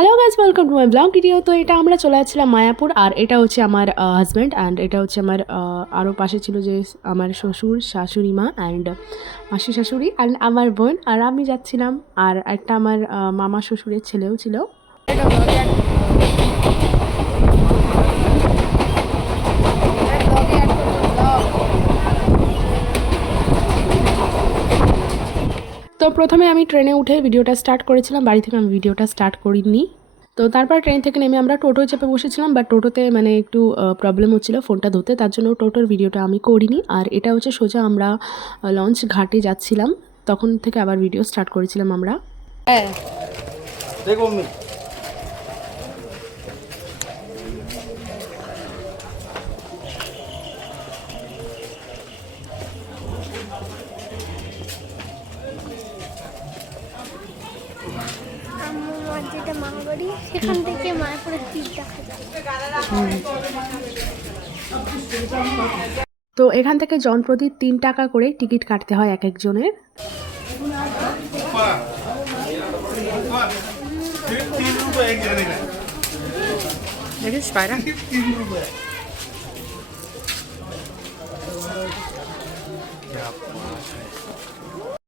Hello guys, welcome to my blog video. তো এটা আমরা চলে আসছিলাম মায়াপুর, আর এটা হচ্ছে আমার হাজব্যান্ড, অ্যান্ড এটা হচ্ছে আমার আরও পাশে ছিল যে আমার শ্বশুর শাশুড়ি মা অ্যান্ড মাসি শাশুড়ি অ্যান্ড আমার বোন, আর আমি যাচ্ছিলাম, আর একটা আমার মামা শ্বশুরের ছেলেও ছিল। তো প্রথমে আমি ট্রেনে উঠে ভিডিওটা স্টার্ট করেছিলাম, বাড়ি থেকে আমি ভিডিওটা স্টার্ট করিনি। তো তারপর ট্রেন থেকে নেমে আমরা টোটো চেপে বসেছিলাম, বাট টোটোতে মানে একটু প্রবলেম হচ্ছিলো ফোনটা ধরতে, তার জন্য টোটোর ভিডিওটা আমি করিনি। আর এটা হচ্ছে সোজা আমরা লঞ্চ ঘাটে যাচ্ছিলাম, তখন থেকে আবার ভিডিও স্টার্ট করেছিলাম আমরা। হ্যাঁ দেখো যেটা মামাবাড়ি সেখান থেকে মায়াপুরের তীর দেখা যায়। তো এখান থেকে জনপ্রতি 3 টাকা করে টিকিট কাটতে হয় এক একজনের।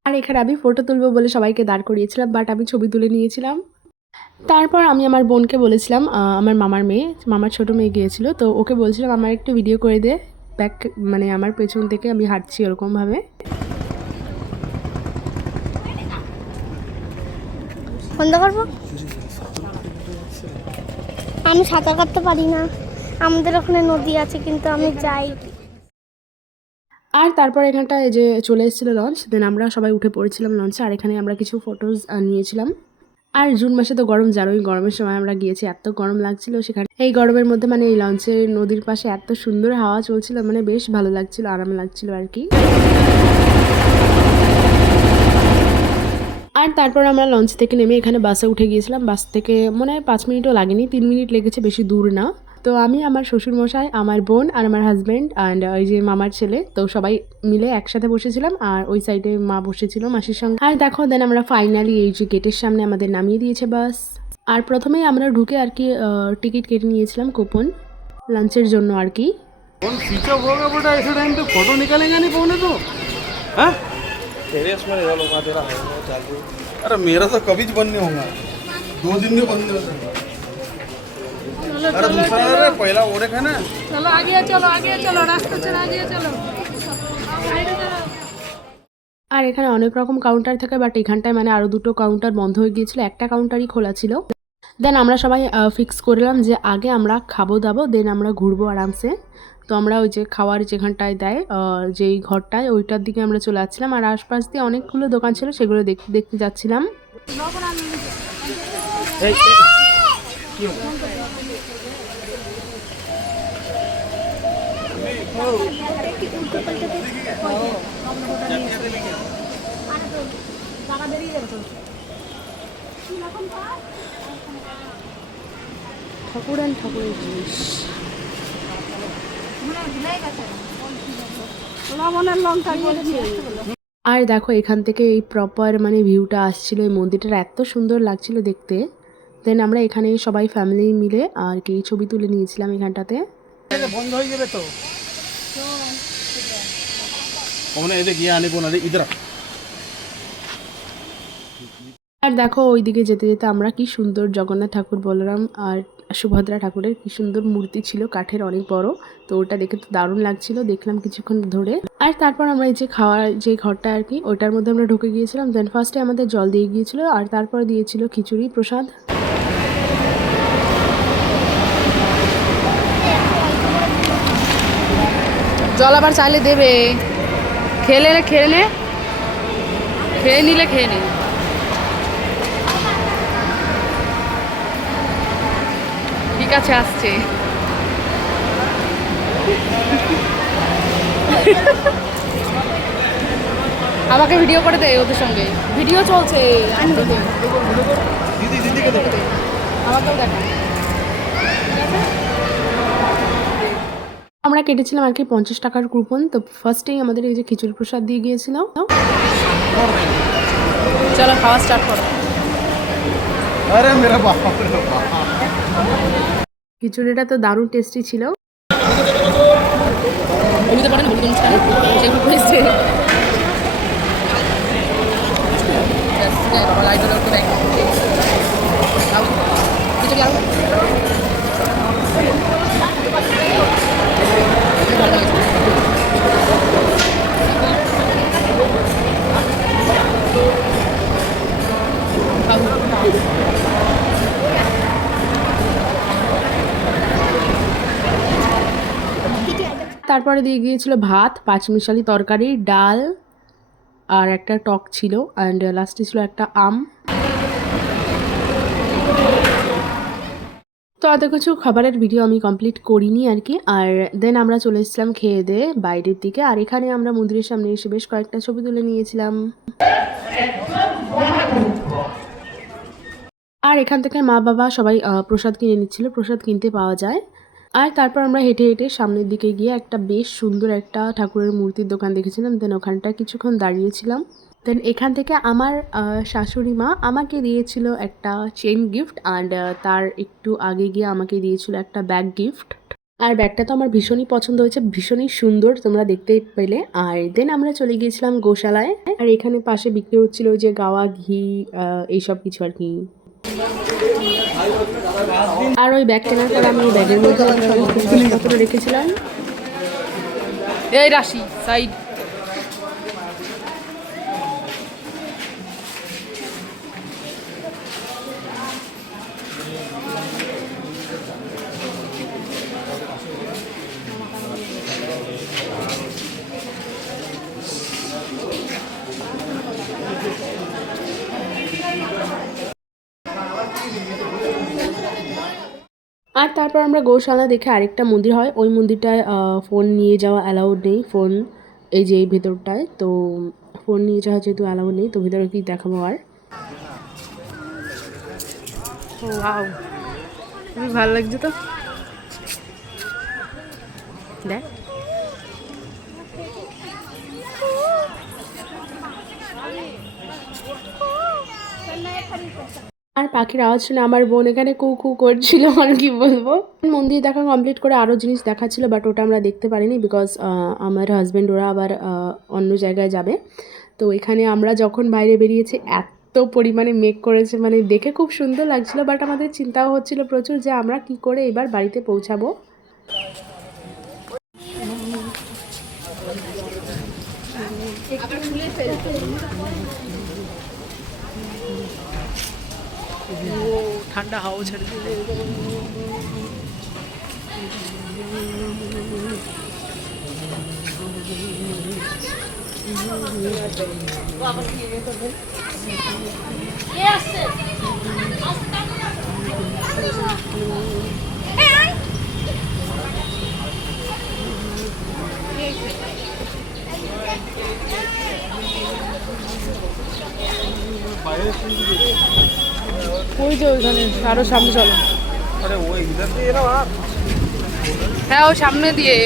আর এখানে আমি ফটো তুলবো বলে সবাইকে দাঁড় করিয়েছিলাম, বাট আমি ছবি তুলে নিয়েছিলাম। তারপর আমি আমার বোনকে বলেছিলাম, আমার মামার ছোটো মেয়ে গিয়েছিল, তো ওকে বলছিলাম আমার একটু ভিডিও করে দে, ব্যাক মানে আমার পেছন থেকে আমি হাঁটছি ওরকমভাবে। বন্ধ করবো, আমি সাঁতার কাটতে পারি না, আমাদের ওখানে নদী আছে কিন্তু আমি যাই। আর তারপর এখানটায় যে চলে এসেছিলো লঞ্চ, দেন আমরা সবাই উঠে পড়েছিলাম লঞ্চে, আর এখানে আমরা কিছু ফটোজ নিয়েছিলাম। আর জুন মাসে তো গরম, জানোই গরমের সময় আমরা গিয়েছি, এত গরম লাগছিল সেখানে। এই গরমের মধ্যে মানে এই লঞ্চের নদীর পাশে এত সুন্দর হাওয়া চলছিল, মানে বেশ ভালো লাগছিল, আরাম লাগছিল আর কি। আর তারপর আমরা লঞ্চ থেকে নেমে এখানে বাসে উঠে গিয়েছিলাম। বাস থেকে মনে হয় 5 মিনিটও লাগেনি, 3 মিনিট লেগেছে, বেশি দূর না। তো আমি, আমার শ্বশুরমশাই, আমার বোন আর আমার হাজব্যান্ড অ্যান্ড ওই যে মামার ছেলে, তো সবাই মিলে একসাথে বসেছিলাম, আর ওই সাইডে মা বসেছিল মাসির সঙ্গে। আর দেখো দেন আমরা ফাইনালি এই যে গেটের সামনে আমাদের নামিয়ে দিয়েছে বাস। আর প্রথমেই আমরা ঢুকে আর কি টিকিট কেটে নিয়েছিলাম কুপন लंचर জন্য আর কি। कौन स्विच ऑफ होगा बेटा ऐसे टाइम पे फोटो निकालेगा नहीं फोन तो हाँ तेरे इसमें रिजल्ट होगा तेरा है वो चालू। अरे मेरा तो कभी बंद नहीं होगा, 2 दिन में बंद नहीं हो सकता। अरे दूसरा अरे पहला वो देखा ना। चलो आगे चलो रास्ता चलो आगे चलो। আর এখানে অনেক রকম কাউন্টার থাকে, বাট এখানটায় মানে আরও 2টো কাউন্টার বন্ধ হয়ে গিয়েছিল, একটা কাউন্টারই খোলা ছিল। দেন আমরা সবাই ফিক্স করলাম যে আগে আমরা খাবো দাবো, দেন আমরা ঘুরবো আরামসে। তো আমরা ওই যে খাওয়ার যেখানটায় দেয় যেই ঘরটায়, ওইটার দিকে আমরা চলে যাচ্ছিলাম, আর আশপাশ দিয়ে অনেকগুলো দোকান ছিল, সেগুলো দেখতে দেখতে যাচ্ছিলাম। ঠাকুরের জিনিস। আর দেখো এখান থেকে এই প্রপার মানে ভিউটা আসছিল, এই মন্দিরটা এত সুন্দর লাগছিল দেখতে। দেন আমরা এখানে সবাই ফ্যামিলি মিলে আর কি ছবি তুলে নিয়েছিলাম এখানটাতে। বন্ধ হয়ে যাবে তো ওখানে এদিকে গিয়ে আনিব না ইধর। আর দেখো ওইদিকে যেতে যেতে আমরা কি সুন্দর জগন্নাথ ঠাকুর, বলরাম আর সুভদ্রা ঠাকুরের কি সুন্দর মূর্তি ছিল, কাঠের অনেক বড়। তো ওটা দেখে তো দারুণ লাগছিল, দেখলাম কিছুক্ষণ ধরে। আর তারপর আমরা এই যে খাওয়ার যে ঘরটা আর কি, ওইটার মধ্যে আমরা ঢুকে গিয়েছিলাম। দেন ফার্স্টে আমাদের জল দিয়ে গিয়েছিল, আর তারপর দিয়েছিল খিচুড়ি প্রসাদ। জল আবার চাইলে দেবে, খেয়ে নিলে খেয়ে নে। ঠিক আছে আসছে। আমাকে ভিডিও করে দে, ওদের সঙ্গে ভিডিও চলছে, আমাকেও দেখা। আমরা কেটেছিলাম আর কি 50 টাকার কুপন। তো ফার্স্টেই আমাদের এই যে খিচুড়ি প্রসাদ দিয়ে গিয়েছিল। চলো খাওয়া স্টার্ট করো। अरे मेरा बाप रे बाप। খিচুড়িটা তো দারুণ টেস্টি ছিল। বুঝতে পারেন হলুদ অনুষ্ঠানে সেই গ্রুপ হয়েছে তারপরে দিয়ে গিয়েছিল ভাত, পাঁচমিশালি তরকারি, ডাল আর একটা টক ছিল, অ্যান্ড লাস্টে ছিল একটা আম। তো অত কিছু খাবারের ভিডিও আমি কমপ্লিট করিনি আর কি। আর দেন আমরা চলে এসেছিলাম খেয়ে দিয়ে বাইরের দিকে। আর এখানে আমরা মন্দিরের সামনে এসে বেশ কয়েকটা ছবি তুলে নিয়েছিলাম। আর এখান থেকে মা বাবা সবাই প্রসাদ কিনে নিচ্ছিল, প্রসাদ কিনতে পাওয়া যায়। আর তারপর আমরা হেঁটে হেঁটে সামনের দিকে গিয়ে একটা বেশ সুন্দর একটা ঠাকুরের মূর্তির দোকান দেখেছিলাম। দেন ওখানটা কিছুক্ষণ দাঁড়িয়েছিলাম। দেন এখান থেকে আমার শাশুড়ি মা আমাকে দিয়েছিল একটা চেন গিফট, অ্যান্ড তার একটু আগে গিয়ে আমাকে দিয়েছিল একটা ব্যাগ গিফট। আর ব্যাগটা তো আমার ভীষণই পছন্দ হয়েছে, ভীষণই সুন্দর, তোমরা দেখতেই পেলে। আর দেন আমরা চলে গিয়েছিলাম গোশালায়। আর এখানে পাশে বিক্রি হচ্ছিল ওই যে গাওয়া ঘি, এইসব কিছু আর কি। আর ওই ব্যাগ কেনার পর আমি ব্যাগের মধ্যে জিনিসপত্র রেখেছিলাম। এই রাশি সাইড আর তারপর আমরা গৌশালা দেখে আরেকটা মন্দির হয়, ওই মন্দিরটায় ফোন নিয়ে যাওয়া অ্যালাউড নেই। ফোন এই যে এই ভেতরটায়, তো ফোন নিয়ে যাওয়া যেহেতু অ্যালাউড নেই, তো ভেতরে কি দেখাবো আর। ওয়াও খুবই ভালো লাগছে তো দেখ। আর পাখির আওয়াজ শুনে আমার বোন এখানে কু কু করছিল, আর কি বলবো। মন্দির দেখা কমপ্লিট করে আরও জিনিস দেখাচ্ছিল, বাট ওটা আমরা দেখতে পারিনি বিকজ আমার হাজব্যান্ড ওরা আবার অন্য জায়গায় যাবে। তো এখানে আমরা যখন বাইরে বেরিয়েছি এত পরিমাণে মেঘ করেছে, মানে দেখে খুব সুন্দর লাগছিল, বাট আমাদের চিন্তাও হচ্ছিল প্রচুর যে আমরা কি করে এবার বাড়িতে পৌঁছাবো। ঠান্ডা হাওয়া ছেড়ে দিলে ওই যে ওইখানে আরো সামনে চলো। अरे वो इधर से ये ना बाहर। হ্যাঁ ও সামনে দিয়ে,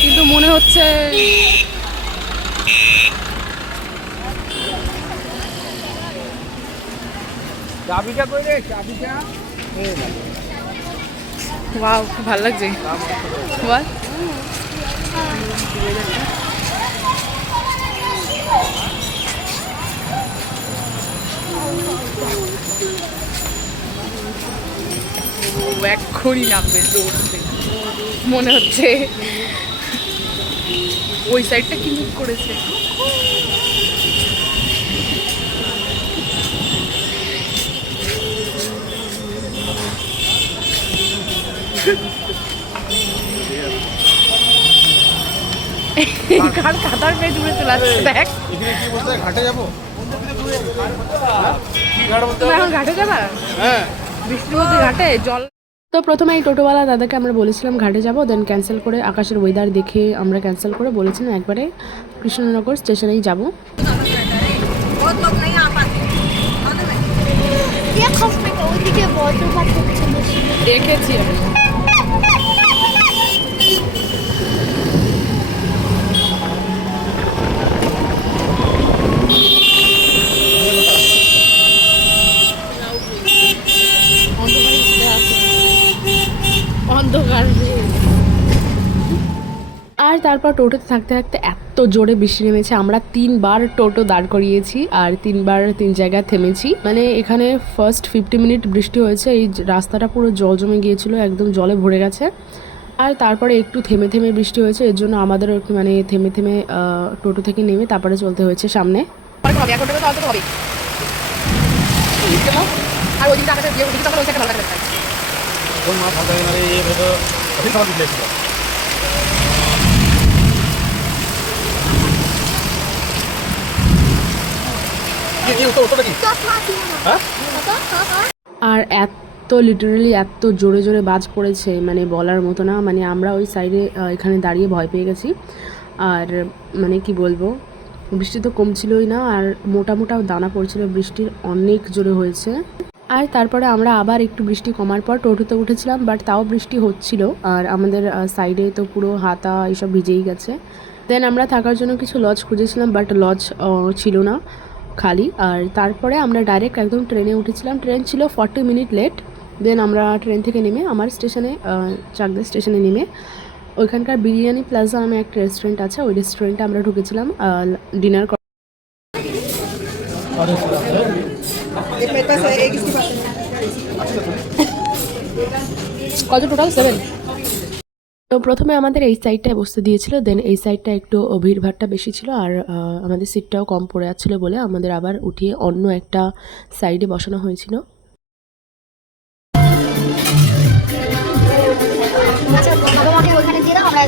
কিন্তু মনে হচ্ছে चाबी क्या कोई रे चाबी क्या ওয়াও খুব ভালো লাগছে। বল ও এক্ষুনি নামবে দৌড়তে মনে হচ্ছে। ওই সাইডটা কি মুখ করেছে। কার কাতার পেয়ে দূরে চলে আসছে দেখ। এখানে কি বলতে হয় ঘাটে যাবো কি ঘাট বলতে তুমি হবে এখন ঘাটে যাবা? হ্যাঁ বৃষ্টির মধ্যে ঘাটে জল। তো প্রথমে এই টোটোওয়ালা দাদাকে আমরা বলেছিলাম ঘাটে যাব, দেন ক্যান্সেল করে আকাশের ওয়েদার দেখে আমরা ক্যান্সেল করে বলেছিলাম একবারে কৃষ্ণনগর স্টেশনেই যাব। ওইদিকে বজ্রপাত হচ্ছে বেশি। দেখেছি আমি। অন্ধকার আর তারপর টোটোতে থাকতে থাকতে এত জোরে বৃষ্টি নেমেছে, আমরা 3বার টোটো দাঁড় করিয়েছি আর 3বার 3 জায়গায় থেমেছি। মানে এখানে ফার্স্ট 50 মিনিট বৃষ্টি হয়েছে, এই রাস্তাটা পুরো জল জমে গিয়েছিল, একদম জলে ভরে গেছে। আর তারপরে একটু থেমে থেমে বৃষ্টি হয়েছে, এর জন্য আমাদেরও একটু মানে থেমে থেমে টোটো থেকে নেমে তারপরে চলতে হয়েছে সামনে। হবে 1 ঘন্টা তো অন্তত হবে। আর ওই দিকটা আকাশে যে ওই দিকটা ওই সাইডে ভালো লাগবে। কোন মাছ ভালো লাগে না রে, এই তো অফিস আমার দিতে এসেছিল। কি ওটা কি? হ্যাঁ? আর এত লিটারালি এত জোরে জোরে বাজ পড়েছে মানে বলার মতো না। মানে আমরা ওই সাইডে এখানে দাঁড়িয়ে ভয় পেয়ে গেছি। আর মানে কি বলবো, বৃষ্টি তো কমছিলই না, আর মোটা মোটা দানা পড়ছিল, বৃষ্টির অনেক জোরে হয়েছে। আর তারপরে আমরা আবার একটু বৃষ্টি কমার পর টোটোতে উঠেছিলাম, বাট তাও বৃষ্টি হচ্ছিল আর আমাদের সাইডে তো পুরো হাতা এসব ভিজেই গেছে। দেন আমরা থাকার জন্য কিছু লজ খুঁজেছিলাম, বাট লজ ছিল না, খালি। আর তারপরে আমরা ডাইরেক্ট একদম ট্রেনে উঠেছিলাম, ট্রেন ছিল 40 মিনিট লেট। দেন আমরা ট্রেন থেকে নেমে আমার স্টেশনে চাকদা স্টেশনে নেমে ওইখানকার বিরিয়ানি প্লাজা নামে একটা রেস্টুরেন্ট আছে, ওই রেস্টুরেন্টে আমরা ঢুকেছিলাম ডিনার। কত টোটাল 7? তো প্রথমে আমাদের এই সাইডটায় বসতে দিয়েছিল, দেন এই সাইডটা একটু ভিড়ভাড়টা বেশি ছিল আর আমাদের সিটটাও কম পড়ে যাচ্ছিলো বলে আমাদের আবার উঠিয়ে অন্য একটা সাইডে বসানো হয়েছিল। ওখানে দিয়ে দাও, আমরা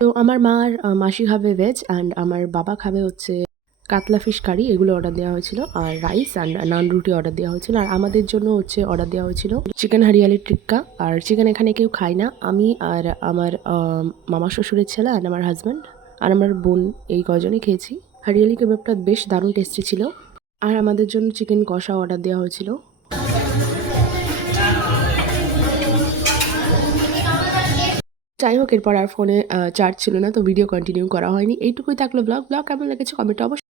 তো আমার মা আর মাসি খাবে ভেজ অ্যান্ড আমার বাবা খাবে হচ্ছে কাতলা ফিশ কারি, এগুলো অর্ডার দেওয়া হয়েছিল। আর রাইস অ্যান্ড নান রুটি অর্ডার দেওয়া হয়েছিল। আর আমাদের জন্য হচ্ছে অর্ডার দেওয়া হয়েছিল চিকেন হারিয়ালি টিক্কা। আর চিকেন এখানে কেউ খায় না, আমি আর আমার মামা শ্বশুরের ছেলে অ্যান্ড আমার হাজব্যান্ড আর আমার বোন এই কজনই খেয়েছি। হারিয়ালি কাবাবটা বেশ দারুণ টেস্টি ছিল। আর আমাদের জন্য চিকেন কষা অর্ডার দেওয়া হয়েছিল। যাই হোক, এরপর আর ফোনে চার্জ ছিল না, তো ভিডিও কন্টিনিউ করা হয়নি। এইটুকুই থাকলো ব্লগ কেমন লেগেছে কমেন্টে অবশ্যই